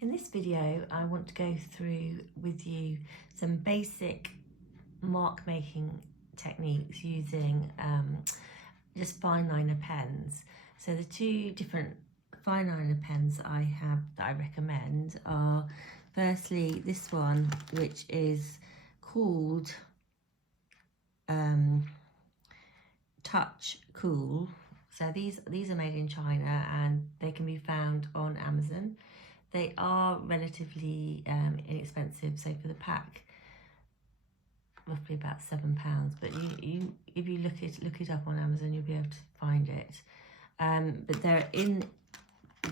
In this video, I want to go through with you some basic mark making techniques using just fine liner pens. So the two different fine liner pens I have that I recommend are, firstly, this one, which is called Touch Cool. So these are made in China and they can be found on Amazon. They are relatively inexpensive, so for the pack, roughly about £7. But if you look it up on Amazon, you'll be able to find it. But they're in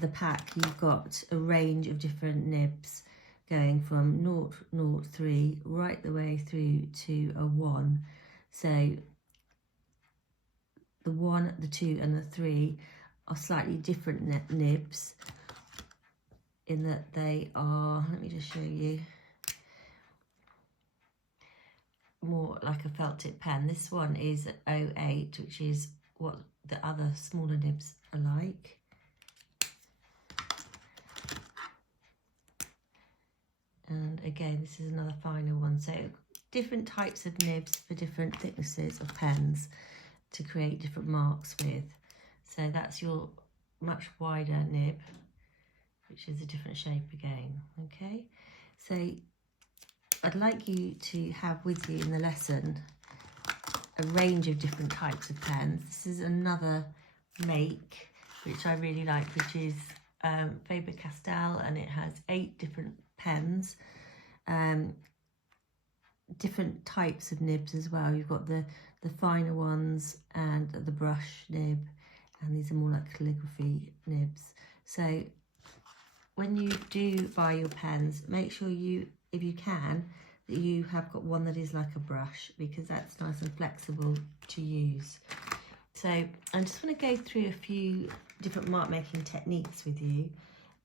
the pack. You've got a range of different nibs, going from 0.03 right the way through to a 1. So the 1, the 2, and the 3 are slightly different nibs, in that they are, let me just show you, more like a felt tip pen. This one is 0.8, which is what the other smaller nibs are like. And again, this is another finer one. So different types of nibs for different thicknesses of pens to create different marks with. So that's your much wider nib, which is a different shape again. Okay, so I'd like you to have with you in the lesson a range of different types of pens. This is another make which I really like, which is Faber-Castell, and it has 8 different pens, different types of nibs as well. You've got the finer ones and the brush nib, and these are more like calligraphy nibs. So when you do buy your pens, make sure you, if you can, that you have got one that is like a brush, because that's nice and flexible to use. So I just want to go through a few different mark making techniques with you,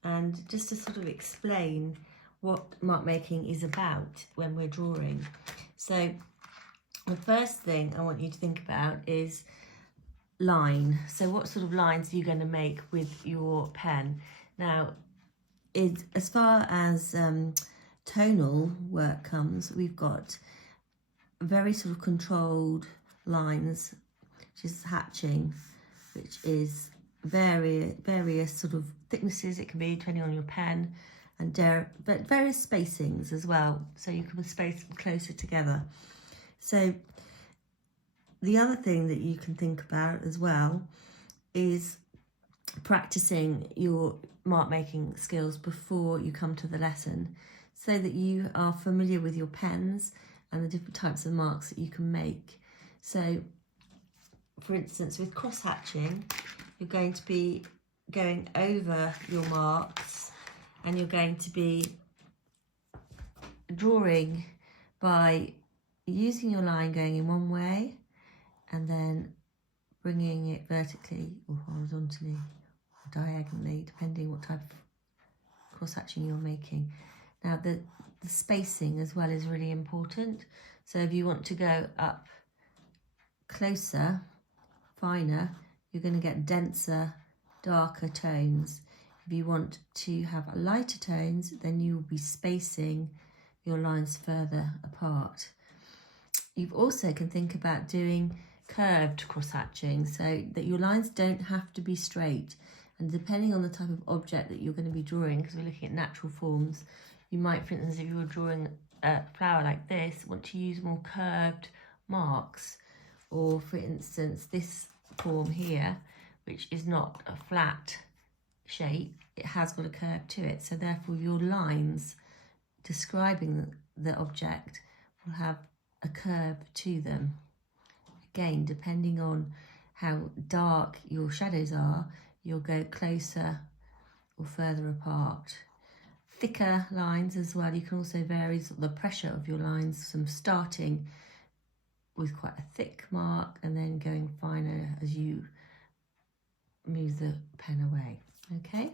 and just to sort of explain what mark making is about when we're drawing. So the first thing I want you to think about is line. So what sort of lines are you going to make with your pen? Now, as far as tonal work comes, we've got very sort of controlled lines, which is hatching, which is various sort of thicknesses. It can be depending on your pen, and but various spacings as well, so you can space them closer together. So the other thing that you can think about as well is practicing your mark making skills before you come to the lesson, so that you are familiar with your pens and the different types of marks that you can make. So for instance, with cross hatching, you're going to be going over your marks, and you're going to be drawing by using your line going in one way and then bringing it vertically or horizontally or diagonally, depending what type of cross hatching you're making. Now the spacing as well is really important. So if you want to go up closer, finer, you're going to get denser, darker tones. If you want to have lighter tones, then you will be spacing your lines further apart. You also can think about doing curved cross hatching, so that your lines don't have to be straight. And depending on the type of object that you're going to be drawing, because we're looking at natural forms, you might, for instance, if you were drawing a flower like this, want to use more curved marks. Or for instance, this form here, which is not a flat shape, it has got a curve to it. So therefore your lines describing the object will have a curve to them. Again, depending on how dark your shadows are, you'll go closer or further apart. Thicker lines as well, you can also vary the pressure of your lines, from starting with quite a thick mark and then going finer as you move the pen away. Okay,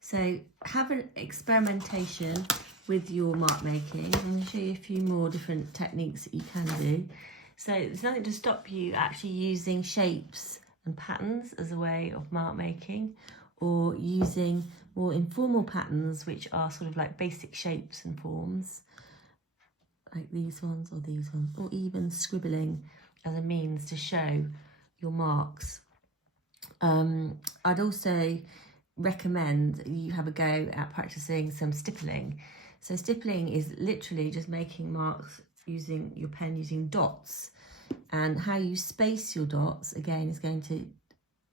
so have an experimentation with your mark making. I'm going to show you a few more different techniques that you can do. So there's nothing to stop you actually using shapes and patterns as a way of mark making, or using more informal patterns, which are sort of like basic shapes and forms, like these ones or these ones, or even scribbling as a means to show your marks. I'd also recommend you have a go at practicing some stippling. So stippling is literally just making marks using your pen, using dots, and how you space your dots again is going to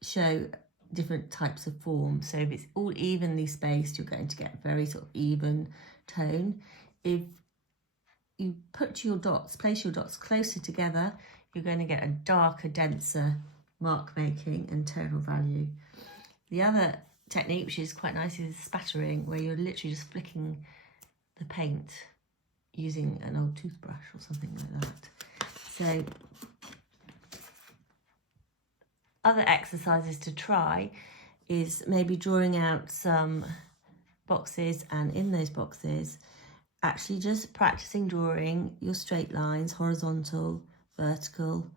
show different types of form. So if it's all evenly spaced, you're going to get a very sort of even tone. If you put your dots, place your dots closer together, you're going to get a darker, denser mark making and tonal value. The other technique, which is quite nice, is spattering, where you're literally just flicking the paint using an old toothbrush or something like that. So other exercises to try is maybe drawing out some boxes, and in those boxes actually just practicing drawing your straight lines, horizontal, vertical,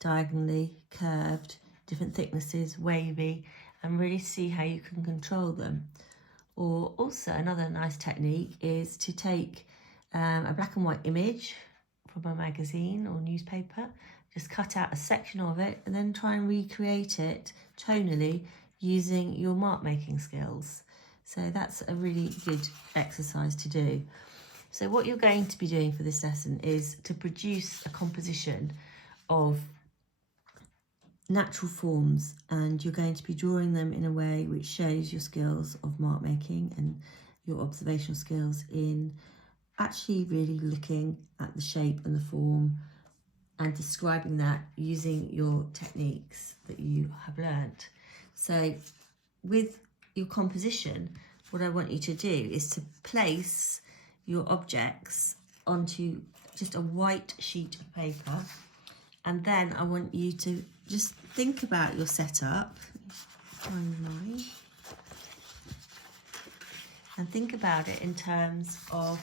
diagonally, curved, different thicknesses, wavy, and really see how you can control them. Or also another nice technique is to take a black and white image from a magazine or newspaper, just cut out a section of it and then try and recreate it tonally using your mark making skills. So that's a really good exercise to do. So what you're going to be doing for this lesson is to produce a composition of natural forms, and you're going to be drawing them in a way which shows your skills of mark making and your observational skills in actually really looking at the shape and the form and describing that using your techniques that you have learnt. So with your composition, what I want you to do is to place your objects onto just a white sheet of paper, and then I want you to just think about your setup, and think about it in terms of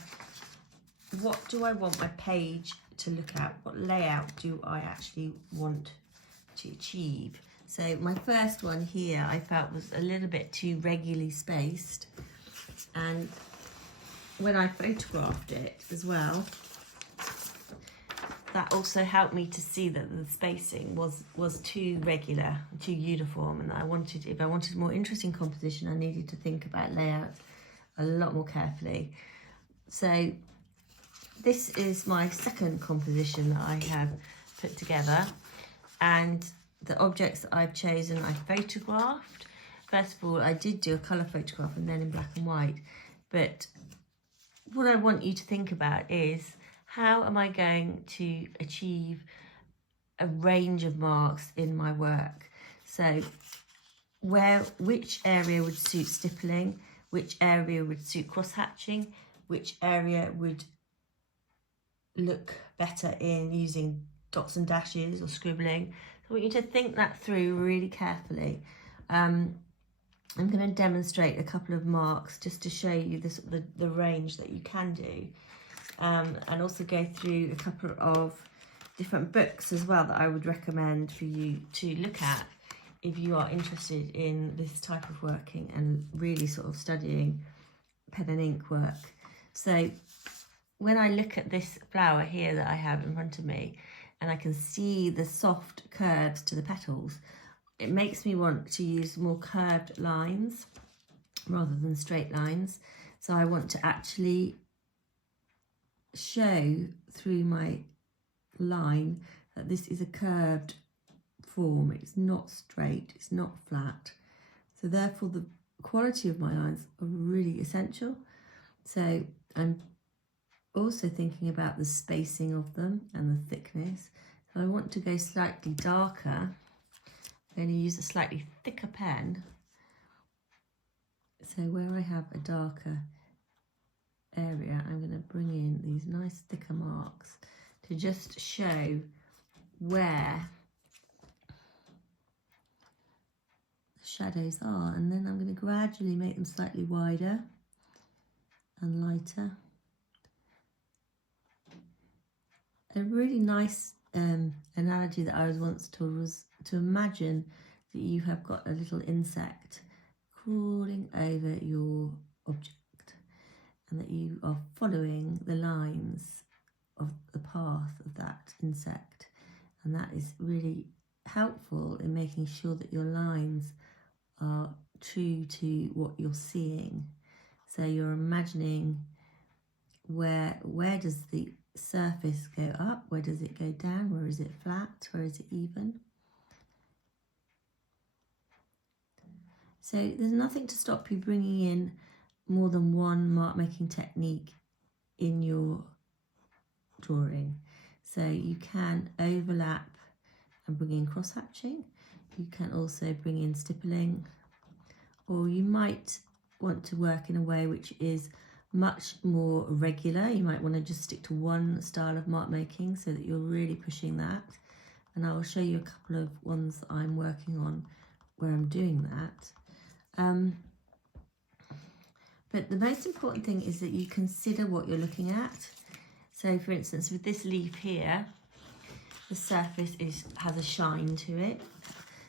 what do I want my page to look at? What layout do I actually want to achieve? So my first one here I felt was a little bit too regularly spaced, and when I photographed it as well, that also helped me to see that the spacing was too regular, too uniform, and if I wanted more interesting composition, I needed to think about layout a lot more carefully. So this is my second composition that I have put together, and the objects that I've chosen I photographed. First of all, I did do a colour photograph and then in black and white, but what I want you to think about is, how am I going to achieve a range of marks in my work? So which area would suit stippling, which area would suit cross-hatching, which area would look better in using dots and dashes or scribbling. So I want you to think that through really carefully. I'm going to demonstrate a couple of marks just to show you the range that you can do, and also go through a couple of different books as well that I would recommend for you to look at if you are interested in this type of working and really sort of studying pen and ink work. So when I look at this flower here that I have in front of me, and I can see the soft curves to the petals, it makes me want to use more curved lines rather than straight lines. So I want to actually show through my line that this is a curved form. It's not straight, it's not flat. So therefore the quality of my lines are really essential. So I'm also thinking about the spacing of them and the thickness. So I want to go slightly darker. I'm going to use a slightly thicker pen. So where I have a darker area, I'm going to bring in these nice thicker marks to just show where the shadows are, and then I'm going to gradually make them slightly wider and lighter. A really nice analogy that I was once told was to imagine that you have got a little insect crawling over your object, and that you are following the lines of the path of that insect. And that is really helpful in making sure that your lines are true to what you're seeing. So you're imagining where does the surface go up, where does it go down, where is it flat, where is it even. So there's nothing to stop you bringing in more than one mark making technique in your drawing. So you can overlap and bring in cross hatching. You can also bring in stippling, or you might want to work in a way which is much more regular. You might want to just stick to one style of mark making so that you're really pushing that. And I will show you a couple of ones that I'm working on where I'm doing that. But the most important thing is that you consider what you're looking at. So for instance, with this leaf here, the surface has a shine to it.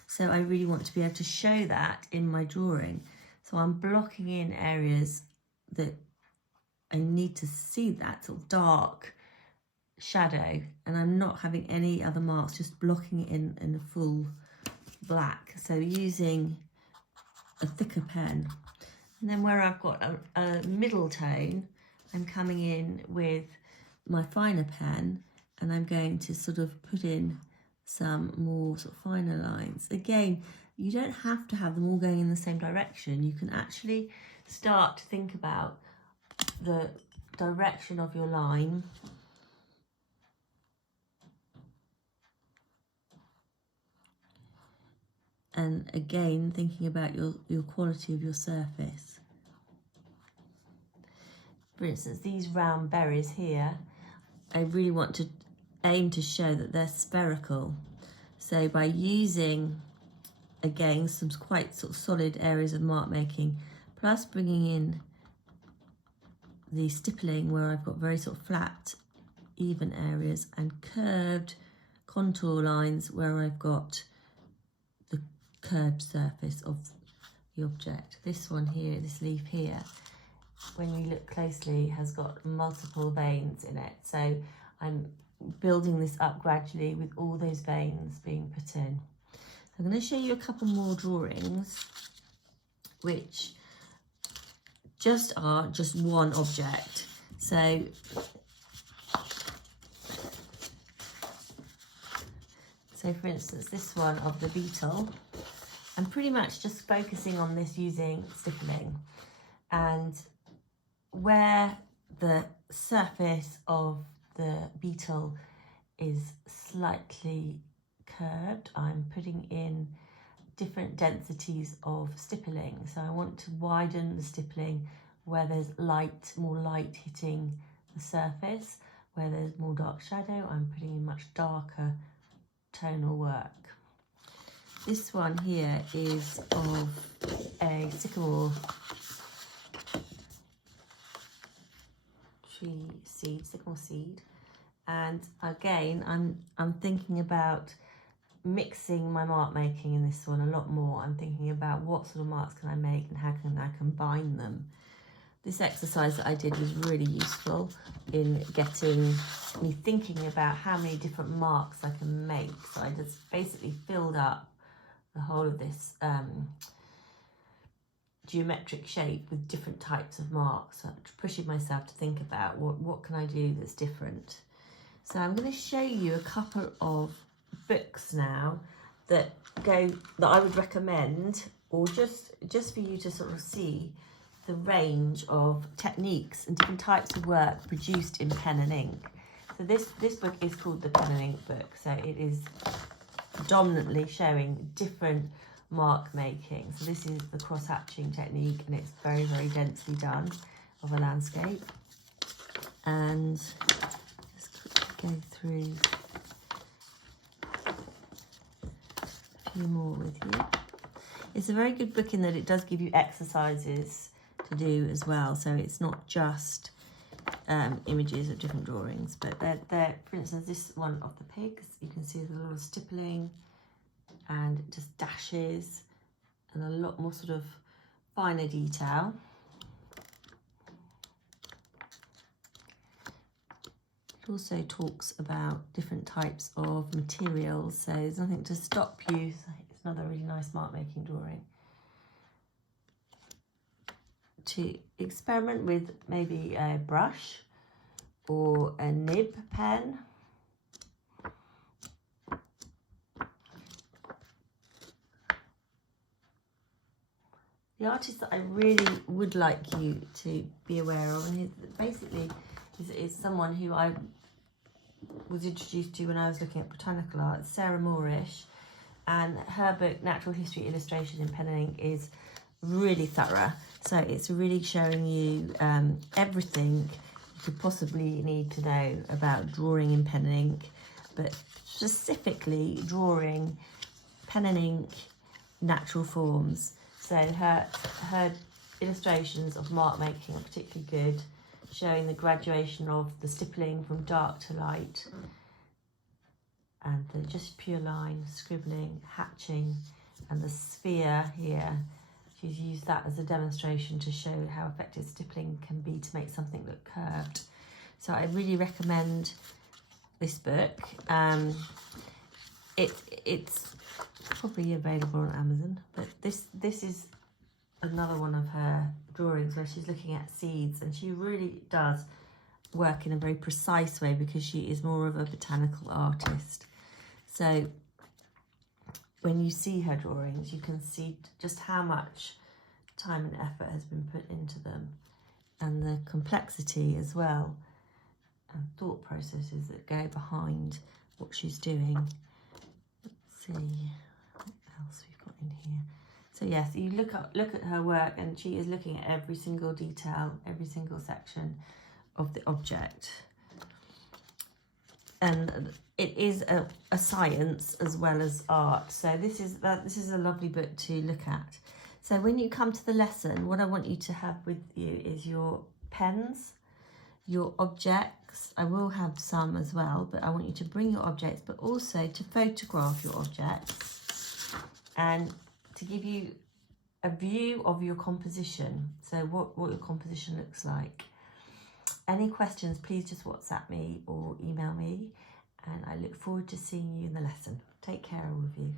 So I really want to be able to show that in my drawing. So I'm blocking in areas that I need to see that sort of dark shadow, and I'm not having any other marks, just blocking it in a full black. So using a thicker pen. And then where I've got a middle tone, I'm coming in with my finer pen, and I'm going to sort of put in some more sort of finer lines. Again, you don't have to have them all going in the same direction. You can actually start to think about the direction of your line and again thinking about your quality of your surface. For instance, these round berries here, I really want to aim to show that they're spherical. So by using, again, some quite sort of solid areas of mark making, plus bringing in the stippling where I've got very sort of flat, even areas, and curved contour lines where I've got the curved surface of the object. This one here, this leaf here, when you look closely, has got multiple veins in it. So I'm building this up gradually with all those veins being put in. I'm going to show you a couple more drawings which are just one object. So for instance, this one of the beetle, I'm pretty much just focusing on this using stippling, and where the surface of the beetle is slightly curved, I'm putting in different densities of stippling. So I want to widen the stippling where there's more light hitting the surface. Where there's more dark shadow, I'm putting in much darker tonal work. This one here is of a sycamore tree seed, sycamore seed, and again I'm thinking about mixing my mark making in this one a lot more. I'm thinking about what sort of marks can I make and how can I combine them. This exercise that I did was really useful in getting me thinking about how many different marks I can make. So I just basically filled up the whole of this geometric shape with different types of marks, so pushing myself to think about what can I do that's different. So I'm going to show you a couple of books now that I would recommend, or just for you to sort of see the range of techniques and different types of work produced in pen and ink. So this book is called the Pen and Ink book. So it is predominantly showing different mark making. So this is the cross hatching technique, and it's very, very densely done of a landscape. And just quickly go through a few more with you. It's a very good book in that it does give you exercises to do as well. So it's not just images of different drawings, but they're, for instance, this one of the pigs, you can see there's a lot of stippling and just dashes and a lot more sort of finer detail. It also talks about different types of materials, so there's nothing to stop you. It's another really nice mark making drawing. To experiment with maybe a brush or a nib pen. The artist that I really would like you to be aware of, and basically is someone who I was introduced to when I was looking at botanical art, Sarah Moorish, and her book Natural History Illustration in Pen and Ink is really thorough. So it's really showing you everything you could possibly need to know about drawing in pen and ink, but specifically drawing pen and ink natural forms. So her illustrations of mark making are particularly good, showing the graduation of the stippling from dark to light, and the just pure line, scribbling, hatching, and the sphere here. She's used that as a demonstration to show how effective stippling can be to make something look curved. So I really recommend this book. It's probably available on Amazon, but this is another one of her drawings where she's looking at seeds, and she really does work in a very precise way because she is more of a botanical artist. So when you see her drawings, you can see just how much time and effort has been put into them, and the complexity as well, and thought processes that go behind what she's doing. Let's see what else we've got in here. So yes, you look at her work, and she is looking at every single detail, every single section of the object. And it is a science as well as art. So this is a lovely book to look at. So when you come to the lesson, what I want you to have with you is your pens, your objects. I will have some as well, but I want you to bring your objects, but also to photograph your objects and to give you a view of your composition. So what your composition looks like. Any questions, please just WhatsApp me or email me, and I look forward to seeing you in the lesson. Take care, all of you.